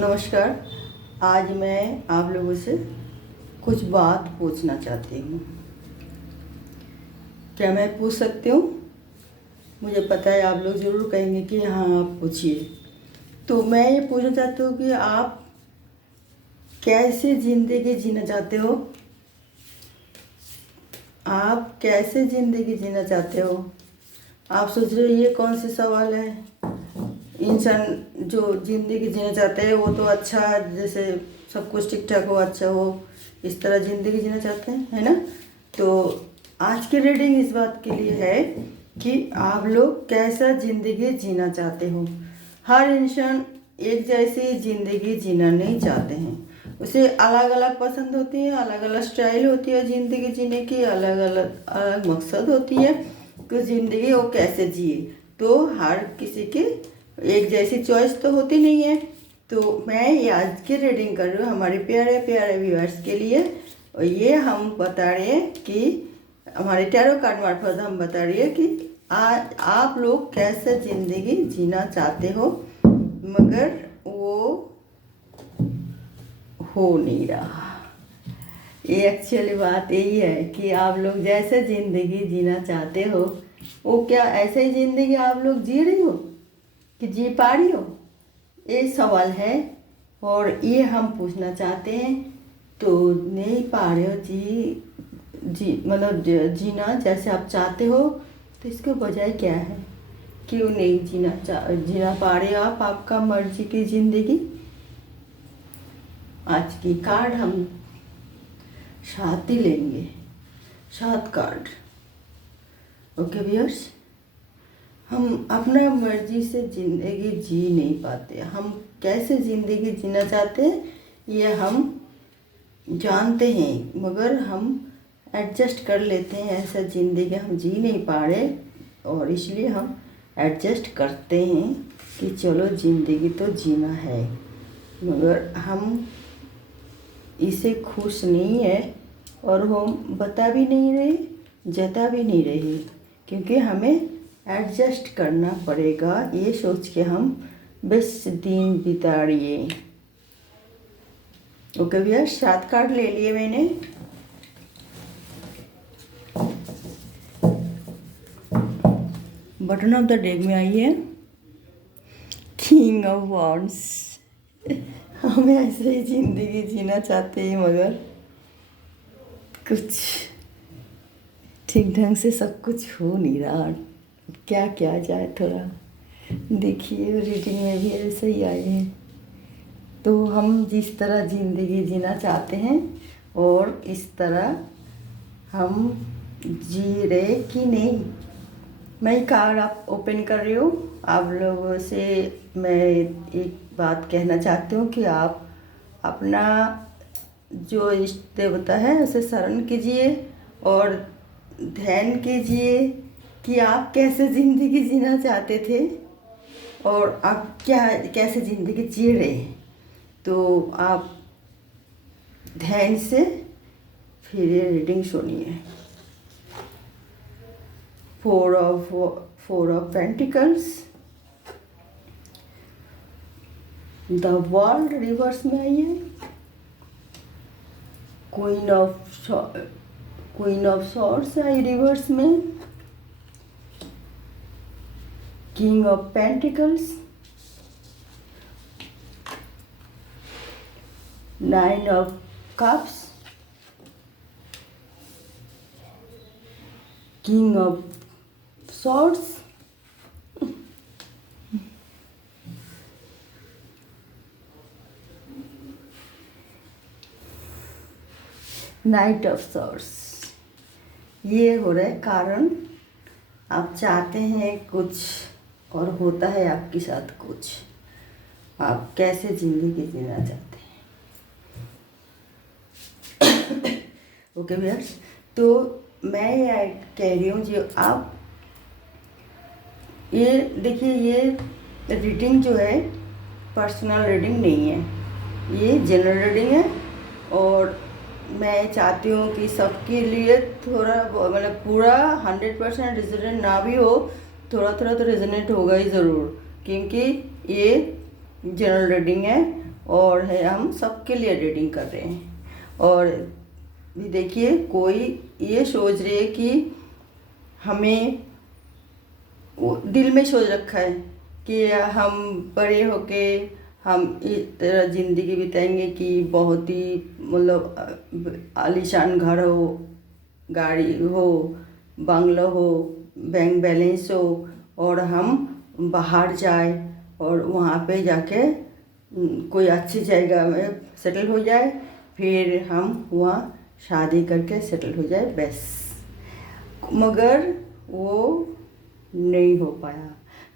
नमस्कार। आज मैं आप लोगों से कुछ बात पूछना चाहती हूँ। क्या मैं पूछ सकती हूँ? मुझे पता है आप लोग ज़रूर कहेंगे कि हाँ आप पूछिए। तो मैं ये पूछना चाहती हूँ कि आप कैसे ज़िंदगी जीना चाहते हो? आप कैसे ज़िंदगी जीना चाहते हो? आप सोच रहे हो ये कौन से सवाल है? इंसान जो ज़िंदगी जीना चाहते हैं वो तो अच्छा, जैसे सब कुछ ठीक ठाक हो, अच्छा हो, इस तरह ज़िंदगी जीना चाहते हैं, है ना? तो आज की रीडिंग इस बात के लिए है कि आप लोग कैसा ज़िंदगी जीना चाहते हो। हर इंसान एक जैसी ज़िंदगी जीना नहीं चाहते हैं, उसे अलग अलग पसंद होती है, अलग अलग स्टाइल होती है ज़िंदगी जीने की, अलग अलग अलग मकसद होती है कि ज़िंदगी वो कैसे जिए। तो हर किसी की एक जैसी चॉइस तो होती नहीं है। तो मैं ये आज की रीडिंग कर रही हूँ हमारे प्यारे प्यारे व्यूअर्स के लिए, और ये हम बता रहे हैं कि हमारे टैरो कार्ड मार्फत हम बता रही है कि आज आप लोग कैसे ज़िंदगी जीना चाहते हो, मगर वो हो नहीं रहा। ये एक्चुअली बात यही है कि आप लोग जैसे ज़िंदगी जीना चाहते हो वो क्या ऐसे ही ज़िंदगी आप लोग जी रही हो कि जी पा रही हो, ये सवाल है। और ये हम पूछना चाहते हैं। तो नहीं पा रहे हो जी मतलब जीना जैसे आप चाहते हो, तो इसके बजाय क्या है? क्यों नहीं जीना पा रहे हो आप आपका मर्जी की ज़िंदगी? आज की कार्ड हम 7 ही लेंगे, 7 कार्ड। ओके व्यूअर्स, हम अपना मर्जी से ज़िंदगी जी नहीं पाते। हम कैसे ज़िंदगी जीना चाहते हैं ये हम जानते हैं, मगर हम एडजस्ट कर लेते हैं। ऐसा ज़िंदगी हम जी नहीं पा रहे और इसलिए हम एडजस्ट करते हैं कि चलो ज़िंदगी तो जीना है, मगर हम इसे खुश नहीं है और हम बता भी नहीं रहे, जता भी नहीं रहे, क्योंकि हमें एडजस्ट करना पड़ेगा ये सोच के हम बस दिन बिता रही है। ओके भैया, 7 कार्ड ले लिए मैंने। बटन ऑफ द डेक में आई है किंग ऑफ वॉन्ड्स। हम ऐसे ही ज़िंदगी जीना चाहते हैं, मगर कुछ ठीक ढंग से सब कुछ हो नहीं रहा। क्या किया जाए, थोड़ा देखिए रीडिंग में भी ऐसे ही आए हैं। तो हम जिस तरह ज़िंदगी जीना चाहते हैं और इस तरह हम जी रहे कि नहीं। मैं कार्ड आप ओपन कर रही हूँ। आप लोगों से मैं एक बात कहना चाहती हूँ कि आप अपना जो इष्ट देवता है उसे शरण कीजिए और ध्यान कीजिए कि आप कैसे ज़िंदगी जीना चाहते थे और आप कैसे ज़िंदगी जी रहे हैं। तो आप ध्यान से फिर ये रीडिंग सुनिए। 4 of pentacles, the world reverse में आई है, क्वीन ऑफ सॉर्ड्स आई रिवर्स में, king of pentacles, 9 of cups, king of swords, knight of swords। ये हो रहा है कारण आप चाहते हैं कुछ और होता है आपके साथ कुछ। आप कैसे ज़िंदगी जीना चाहते हैं। ओके भैया, तो मैं ये कह रही हूँ जो आप ये देखिए, ये रीडिंग जो है पर्सनल रीडिंग नहीं है, ये जनरल रीडिंग है। और मैं चाहती हूँ कि सबके लिए थोड़ा मतलब पूरा 100% रेजोनेट ना भी हो, थोड़ा थोड़ा तो रेजोनेट होगा ही ज़रूर, क्योंकि ये जनरल रीडिंग है और है हम सबके लिए रीडिंग कर रहे हैं। और भी देखिए, कोई ये सोच रहे कि हमें वो दिल में सोच रखा है कि हम बड़े होके हम इस तरह ज़िंदगी बिताएंगे कि बहुत ही मतलब आलीशान घर हो, गाड़ी हो, बंगला हो, बैंक बैलेंस हो, और हम बाहर जाए और वहाँ पे जाके कोई अच्छी जगह में सेटल हो जाए, फिर हम वहाँ शादी करके सेटल हो जाए बस। मगर वो नहीं हो पाया,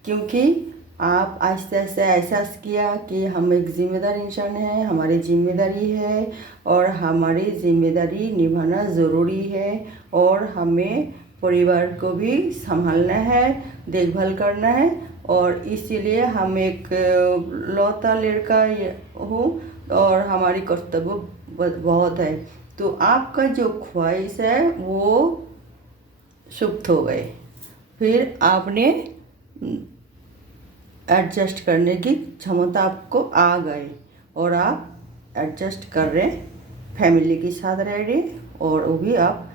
क्योंकि आप आहिस्ते आहिस्ते एहसास किया कि हम एक ज़िम्मेदार इंसान हैं, हमारी जिम्मेदारी है और हमारी जिम्मेदारी निभाना ज़रूरी है, और हमें परिवार को भी संभालना है, देखभाल करना है। और इसीलिए हम एक लौता लड़का हूँ और हमारी कर्तव्य बहुत है। तो आपका जो ख्वाहिश है वो सुप्त हो गए, फिर आपने एडजस्ट करने की क्षमता आपको आ गई और आप एडजस्ट कर रहे, फैमिली के साथ रह रहे, और वो भी आप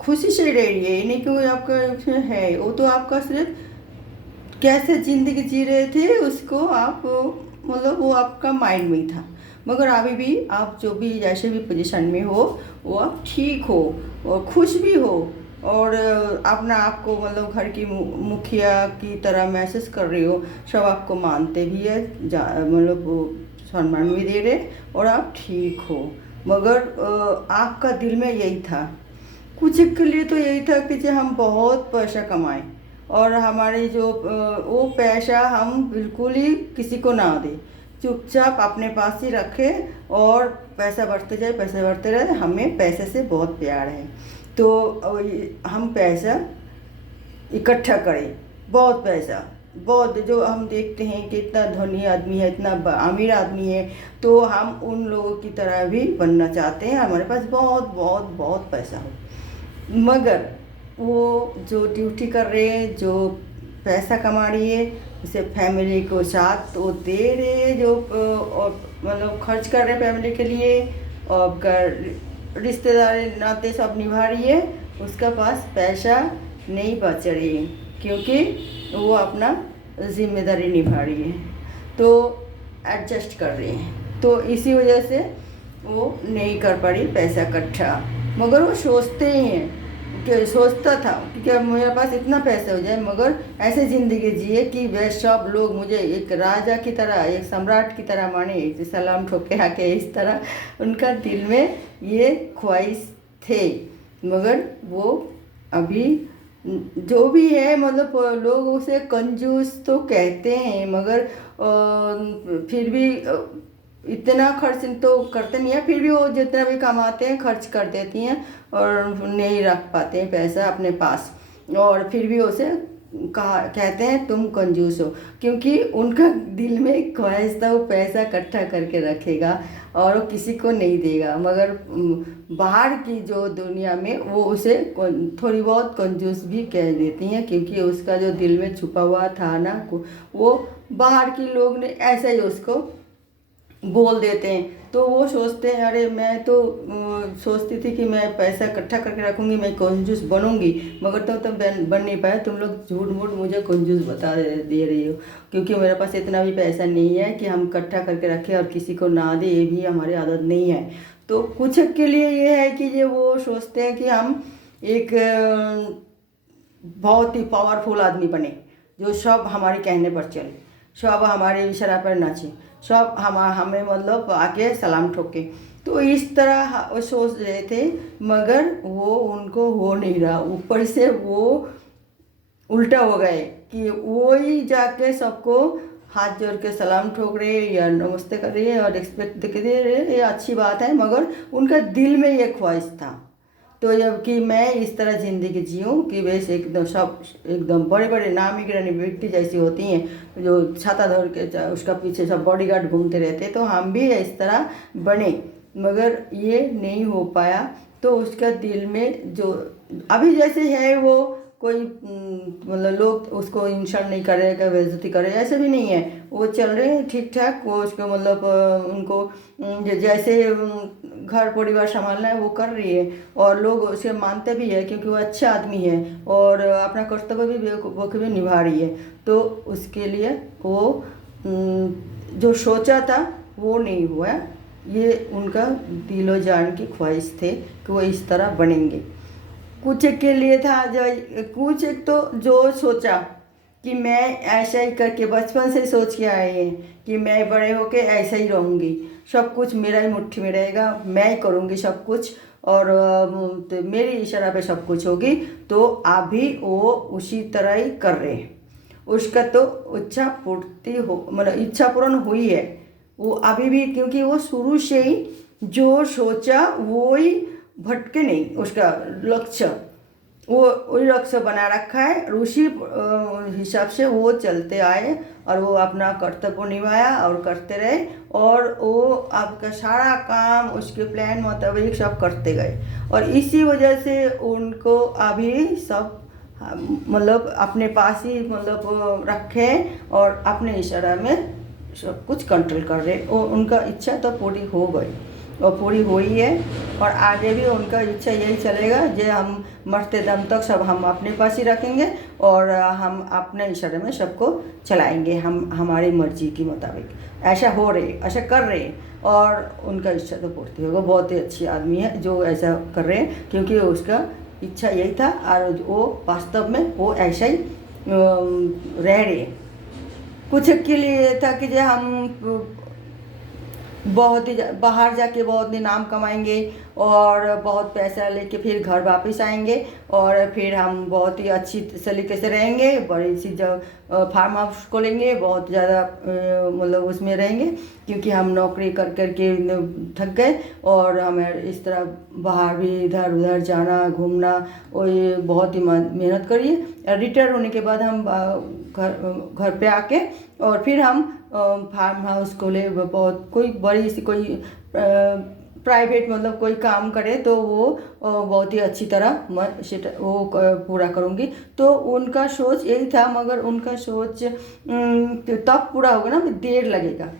खुशी से रह रही है। ये नहीं कि आपका उसमें है, वो तो आपका सिर्फ कैसे ज़िंदगी जी रहे थे उसको आप मतलब वो आपका माइंड में ही था। मगर अभी भी आप जो भी जैसे भी पोजीशन में हो वो आप ठीक हो और खुश भी हो, और अपना आपको मतलब घर की मुखिया की तरह महसूस कर रही हो। सब आपको मानते भी है, मतलब वो सम्मान भी दे रहे, और आप ठीक हो। मगर आपका दिल में यही था, कुछ के लिए तो यही था कि जो हम बहुत पैसा कमाएं और हमारे जो वो पैसा हम बिल्कुल ही किसी को ना दें, चुपचाप अपने पास ही रखें और पैसा बढ़ते जाए, पैसे बढ़ते रहे। हमें पैसे से बहुत प्यार है, तो हम पैसा इकट्ठा करें, बहुत पैसा, बहुत जो हम देखते हैं कि इतना धनी आदमी है, इतना अमीर आदमी है, तो हम उन लोगों की तरह भी बनना चाहते हैं, हमारे पास बहुत बहुत बहुत पैसा हो। मगर वो जो ड्यूटी कर रहे हैं, जो पैसा कमा रही है, उसे फैमिली को साथ वो दे रहे हैं, जो और मतलब खर्च कर रहे हैं फैमिली के लिए, और रिश्तेदार नाते सब निभा रही है, उसका पास पैसा नहीं बच रही है, क्योंकि वो अपना जिम्मेदारी निभा रही है, तो एडजस्ट कर रही है। तो इसी वजह से वो नहीं कर पा रही पैसा इकट्ठा। मगर वो सोचते ही हैं कि सोचता था कि क्या मेरे पास इतना पैसा हो जाए, मगर ऐसे ज़िंदगी जिए कि वे सब लोग मुझे एक राजा की तरह, एक सम्राट की तरह माने, सलाम ठोके आके, इस तरह उनका दिल में ये ख्वाहिश थे। मगर वो अभी जो भी है, मतलब लोग उसे कंजूस तो कहते हैं, मगर फिर भी इतना खर्च तो करते नहीं है, फिर भी वो जितना भी कमाते हैं खर्च कर देती हैं और नहीं रख पाते हैं पैसा अपने पास, और फिर भी उसे कहते हैं तुम कंजूस हो, क्योंकि उनका दिल में एक ख्वाहिश था वो पैसा इकट्ठा करके रखेगा और वो किसी को नहीं देगा। मगर बाहर की जो दुनिया में वो उसे थोड़ी बहुत कंजूस भी कह देती हैं, क्योंकि उसका जो दिल में छुपा हुआ था ना, वो बाहर के लोग ने ऐसा ही उसको बोल देते हैं। तो वो सोचते हैं अरे मैं तो सोचती थी कि मैं पैसा इकट्ठा करके रखूँगी, मैं कंजूस बनूँगी, मगर तो बन नहीं पाया। तुम लोग झूठ मूठ मुझे कंजूस बता दे रही हो, क्योंकि मेरे पास इतना भी पैसा नहीं है कि हम इकट्ठा करके रखें और किसी को ना दे, ये भी हमारी आदत नहीं है। तो कुछ के लिए ये है कि ये वो सोचते हैं कि हम एक बहुत ही पावरफुल आदमी बने, जो सब हमारे कहने पर चले, सब हमारे इशारा पर नाचे, सब हमें मतलब आके सलाम ठोके। तो इस तरह वो सोच रहे थे, मगर वो उनको हो नहीं रहा। ऊपर से वो उल्टा हो गए कि वो ही जाके सबको हाथ जोड़ के सलाम ठोक रहे या नमस्ते कर रही है और रिस्पेक्ट दे रहे, ये अच्छी बात है, मगर उनका दिल में ये ख्वाहिश था। तो जब कि मैं इस तरह ज़िंदगी जीऊँ कि वैसे एकदम सब एकदम बड़े बड़े नामी गिरानी व्यक्ति जैसी होती हैं, जो छाता धर के उसका पीछे सब बॉडीगार्ड घूमते रहते, तो हम भी इस तरह बने, मगर ये नहीं हो पाया। तो उसका दिल में जो अभी जैसे है वो कोई मतलब लोग उसको इंसल्ट नहीं करेगा, बेइज्जती करे, ऐसे भी नहीं है। वो चल रहे हैं ठीक ठाक, वो उसको मतलब उनको जैसे घर परिवार संभालना है वो कर रही है, और लोग उसे मानते भी है क्योंकि वो अच्छा आदमी है और अपना कर्तव्य भी बखूबी निभा रही है। तो उसके लिए वो जो सोचा था वो नहीं हुआ। ये उनका दिलो जान की ख्वाहिश थे कि वो इस तरह बनेंगे। कुछ एक के लिए था जो, कुछ एक तो जो सोचा कि मैं ऐसा ही करके बचपन से सोच के आए हैं कि मैं बड़े होके ऐसा ही रहूँगी, सब कुछ मेरा ही मुट्ठी में रहेगा, मैं ही करूँगी सब कुछ, और तो मेरी इशारा पे सब कुछ होगी। तो अभी वो उसी तरह ही कर रहे हैं। उसका तो इच्छा पूर्ति हो, मतलब इच्छा पूर्ण हुई है वो अभी भी, क्योंकि वो शुरू से ही जो सोचा वो ही भटके नहीं, उसका लक्ष्य वो वही लक्ष्य बना रखा है और उसी हिसाब से वो चलते आए और वो अपना कर्तव्य निभाया और करते रहे, और वो आपका सारा काम उसके प्लान मुताबिक सब करते गए, और इसी वजह से उनको अभी सब मतलब अपने पास ही मतलब रखे और अपने इशारा में सब कुछ कंट्रोल कर रहे। वो उनका इच्छा तो पूरी हो गई और पूरी हुई है, और आगे भी उनका इच्छा यही चलेगा जो हम मरते दम तक सब हम अपने पास ही रखेंगे और हम अपने इशारे में सबको चलाएंगे, हम हमारी मर्जी के मुताबिक। ऐसा हो रहे, ऐसा कर रहे, और उनका इच्छा तो पूर्ति होगा। बहुत ही अच्छी आदमी है जो ऐसा कर रहे हैं, क्योंकि उसका इच्छा यही था और वो वास्तव में वो ऐसा ही रह रहे। कुछ के लिए था कि जो हम बहुत ही बाहर जाके बहुत दिन नाम कमाएंगे और बहुत पैसा लेके फिर घर वापस आएंगे, और फिर हम बहुत ही अच्छी तरीके से रहेंगे, बड़ी सी जब फार्म हाउस खोलेंगे, बहुत ज़्यादा मतलब उसमें रहेंगे, क्योंकि हम नौकरी कर करके थक गए और हमें इस तरह बाहर भी इधर उधर जाना घूमना, वो ये बहुत ही मेहनत करिए। रिटायर होने के बाद हम घर पे आके और फिर हम फार्म हाउस खोले, बहुत कोई बड़ी सी कोई प्राइवेट मतलब कोई काम करे तो वो बहुत ही अच्छी तरह मैं वो पूरा करूँगी। तो उनका सोच यही था, मगर उनका सोच तब पूरा होगा ना, देर लगेगा।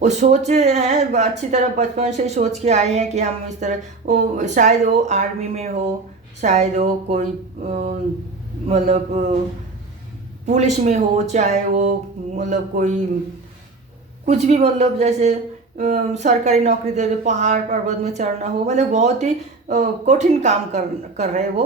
वो सोचे हैं अच्छी तरह, बचपन से ही सोच के आए हैं कि हम इस तरह, वो शायद वो आर्मी में हो, शायद वो कोई मतलब पुलिस में हो, चाहे वो मतलब कोई कुछ भी मतलब जैसे सरकारी नौकरी दे, पहाड़ पर्वत में चढ़ना हो, मतलब बहुत ही कठिन काम कर रहे वो,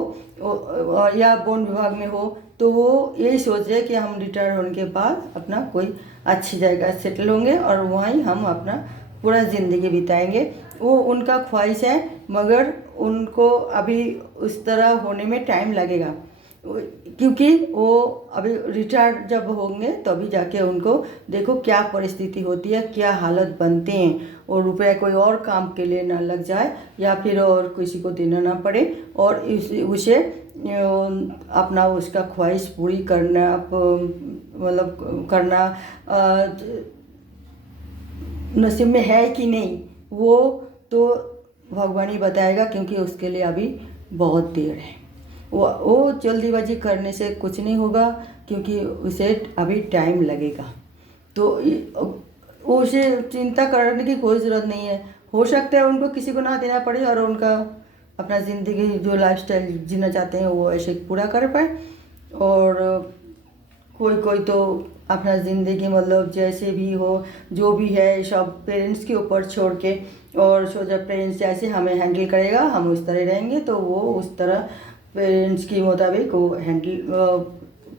या वन विभाग में हो। तो वो यही सोच रहे कि हम रिटायर होने के बाद अपना कोई अच्छी जगह सेटल होंगे और वहीं हम अपना पूरा ज़िंदगी बिताएंगे। वो उनका ख्वाहिश है, मगर उनको अभी उस तरह होने में टाइम लगेगा, क्योंकि वो अभी रिटायर्ड जब होंगे तभी जाके उनको देखो क्या परिस्थिति होती है, क्या हालत बनते हैं, और रुपया कोई और काम के लिए ना लग जाए या फिर और किसी को देना ना पड़े, और उसे अपना उसका ख्वाहिश पूरी करना मतलब करना नसीब में है कि नहीं, वो तो भगवान ही बताएगा, क्योंकि उसके लिए अभी बहुत देर है। वो जल्दीबाजी करने से कुछ नहीं होगा, क्योंकि उसे अभी टाइम लगेगा। तो उसे चिंता करने की कोई ज़रूरत नहीं है। हो सकता है उनको किसी को ना देना पड़े और उनका अपना ज़िंदगी जो लाइफस्टाइल जीना चाहते हैं वो ऐसे पूरा कर पाए, और कोई कोई तो अपना ज़िंदगी मतलब जैसे भी हो, जो भी है सब पेरेंट्स के ऊपर छोड़ के, और सोचा पेरेंट्स जैसे हमें हैंडल करेगा हम उस तरह रहेंगे, तो वो उस तरह पेरेंट्स के मुताबिक वो हैंडल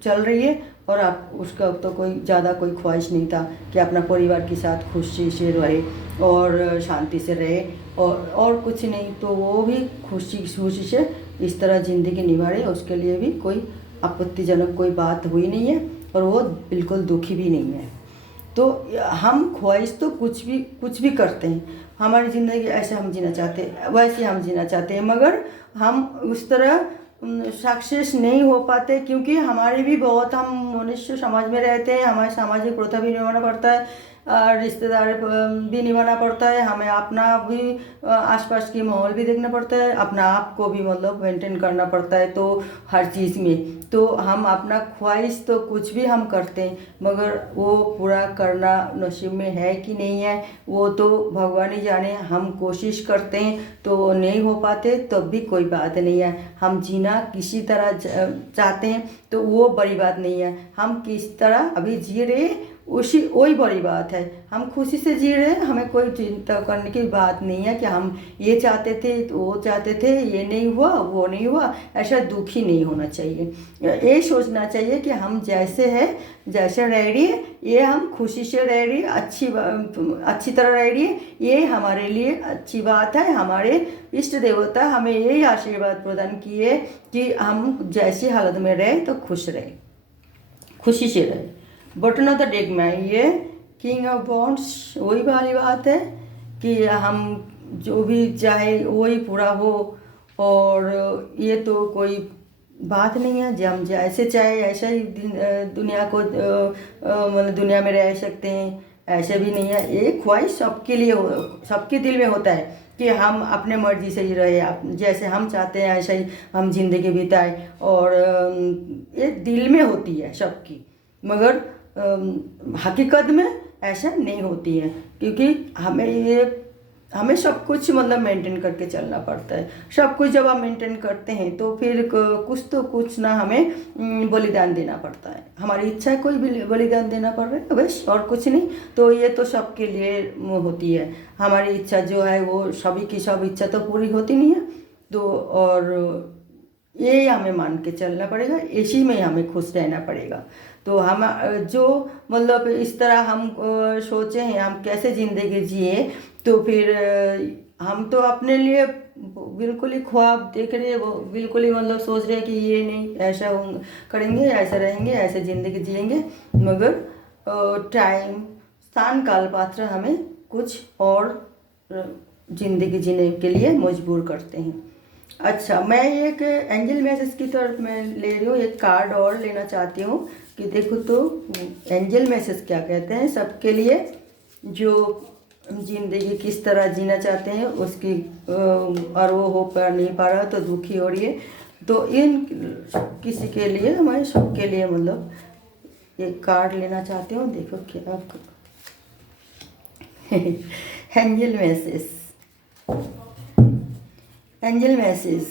चल रही है। और आप उसका तो कोई ज़्यादा कोई ख्वाहिश नहीं था कि अपना परिवार के साथ खुशी से रहे और शांति से रहे, और कुछ नहीं। तो वो भी खुशी खुशी से इस तरह ज़िंदगी निभा रहे, उसके लिए भी कोई आपत्तिजनक कोई बात हुई नहीं है, और वो बिल्कुल दुखी भी नहीं है। तो हम ख्वाहिश तो कुछ भी करते हैं, हमारी ज़िंदगी ऐसे हम जीना चाहते हैं, वैसे हम जीना चाहते हैं, मगर हम उस तरह सक्सेस नहीं हो पाते, क्योंकि हमारे भी बहुत, हम मनुष्य समाज में रहते हैं, हमारे सामाजिक प्रथा भी निभाना पड़ता है, रिश्तेदार भी निभाना पड़ता है, हमें अपना भी आसपास की माहौल भी देखना पड़ता है, अपना आप को भी मतलब मेंटेन करना पड़ता है। तो हर चीज़ में तो हम अपना ख्वाहिश तो कुछ भी हम करते हैं, मगर वो पूरा करना नसीब में है कि नहीं है वो तो भगवान ही जाने। हम कोशिश करते हैं तो नहीं हो पाते तब भी कोई बात नहीं है। हम जीना किसी तरह चाहते हैं तो वो बड़ी बात नहीं है। हम किस तरह अभी जी रहे उसी वही बड़ी बात है। हम खुशी से जी रहे हैं, हमें कोई चिंता करने की बात नहीं है कि हम ये चाहते थे तो वो चाहते थे, ये नहीं हुआ वो नहीं हुआ। ऐसा दुखी नहीं होना चाहिए, ये सोचना चाहिए कि हम जैसे हैं जैसे रह रही है ये हम खुशी से रह रही है, अच्छी तरह रह रही है, ये हमारे लिए अच्छी बात है। हमारे इष्ट देवता हमें यही आशीर्वाद प्रदान किए कि हम जैसी हालत में रहे तो खुश रहे, खुशी से रहे। बटन ऑफ द डेक में ये किंग ऑफ वॉन्ड्स वही वाली बात है कि हम जो भी चाहे वही पूरा हो। और ये तो कोई बात नहीं है, जब हम जैसे चाहे ऐसा ही दुनिया को मतलब दुनिया में रह सकते हैं, ऐसे भी नहीं है। ये ख्वाहिश सबके लिए सबके दिल में होता है कि हम अपने मर्जी से ही रहे, जैसे हम चाहते हैं ऐसा ही हम जिंदगी बिताए। और ये दिल में होती है सबकी, मगर हकीकत में ऐसा नहीं होती है, क्योंकि हमें सब कुछ मतलब मेंटेन करके चलना पड़ता है। सब कुछ जब हम मेंटेन करते हैं तो फिर कुछ ना हमें बलिदान देना पड़ता है। हमारी इच्छा है कोई भी बलिदान देना पड़ रहा है बस, और कुछ नहीं। तो ये तो सबके लिए होती है। हमारी इच्छा जो है वो सभी की सब इच्छा तो पूरी होती नहीं है। तो और ये हमें मान के चलना पड़ेगा, इसी में हमें खुश रहना पड़ेगा। तो हम जो मतलब इस तरह हम सोचे हैं हम कैसे ज़िंदगी जिए, तो फिर हम तो अपने लिए बिल्कुल ही ख्वाब देख रहे हैं, वो बिल्कुल ही मतलब सोच रहे हैं कि ये नहीं ऐसा करेंगे, ऐसा रहेंगे, ऐसे ज़िंदगी जिएंगे। मगर टाइम स्थान काल पात्र हमें कुछ और ज़िंदगी जीने के लिए मजबूर करते हैं। अच्छा, मैं एक एंजल मैसेज की तरफ मैं ले रही हूँ, एक कार्ड और लेना चाहती हूँ कि देखो तो एंजल मैसेज क्या कहते हैं सबके लिए जो ज़िंदगी किस तरह जीना चाहते हैं उसकी और वो हो पा नहीं पा रहा तो दुखी हो रही है। तो इन किसी के लिए हमारे सबके लिए मतलब एक कार्ड लेना चाहती हूँ। देखो क्या आपको एंजल मैसेज, एंजल मैसेज,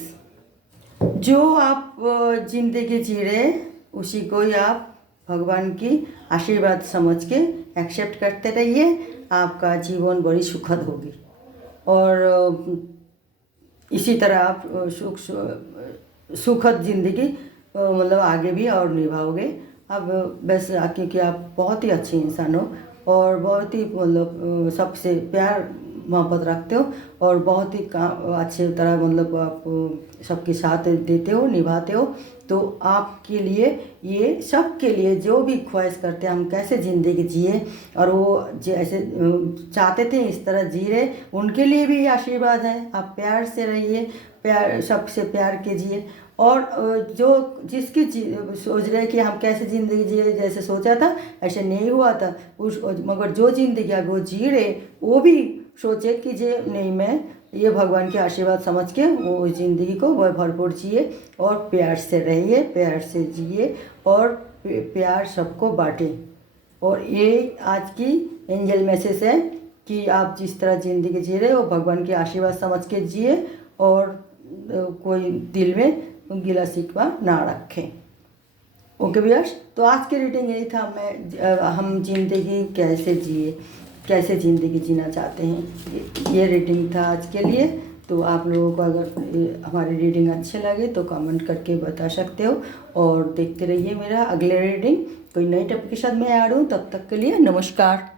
जो आप ज़िंदगी जी रहे उसी को ही आप भगवान की आशीर्वाद समझ के एक्सेप्ट करते रहिए। आपका जीवन बड़ी सुखद होगी और इसी तरह आप सुखद ज़िंदगी मतलब आगे भी और निभाओगे। अब बस क्योंकि आप बहुत ही अच्छे इंसान हो और बहुत ही मतलब सबसे प्यार मोहब्बत रखते हो और बहुत ही अच्छे तरह मतलब आप सबके साथ देते हो, निभाते हो। तो आपके लिए ये सबके लिए जो भी ख्वाहिश करते हैं हम कैसे ज़िंदगी जिए और वो जैसे चाहते थे इस तरह जी रहे, उनके लिए भी आशीर्वाद है। आप प्यार से रहिए, प्यार सबसे प्यार कीजिए। और जो जिसकी सोच रहे कि हम कैसे ज़िंदगी जिए जैसे सोचा था ऐसे नहीं हुआ था उस, मगर जो ज़िंदगी अब वो जी रहे वो भी सोचे कि जे नहीं मैं ये भगवान के आशीर्वाद समझ के वो ज़िंदगी को वह भरपूर जिए और प्यार से रहिए, प्यार से जिए और प्यार सबको बांटे। और ये आज की एंजल मैसेज है कि आप जिस तरह ज़िंदगी जी रहे हो भगवान के आशीर्वाद समझ के जिए और कोई दिल में गिला शिकवा ना रखें। ओके व्यूअर्स, तो आज की रीडिंग यही था। हम ज़िंदगी कैसे जिए, कैसे ज़िंदगी जीना चाहते हैं, ये रीडिंग था आज के लिए। तो आप लोगों को अगर हमारी रीडिंग अच्छे लगे तो कमेंट करके बता सकते हो और देखते रहिए मेरा अगले रीडिंग। कोई नई टॉपिक के साथ मैं आ रहा हूँ, तब तक के लिए नमस्कार।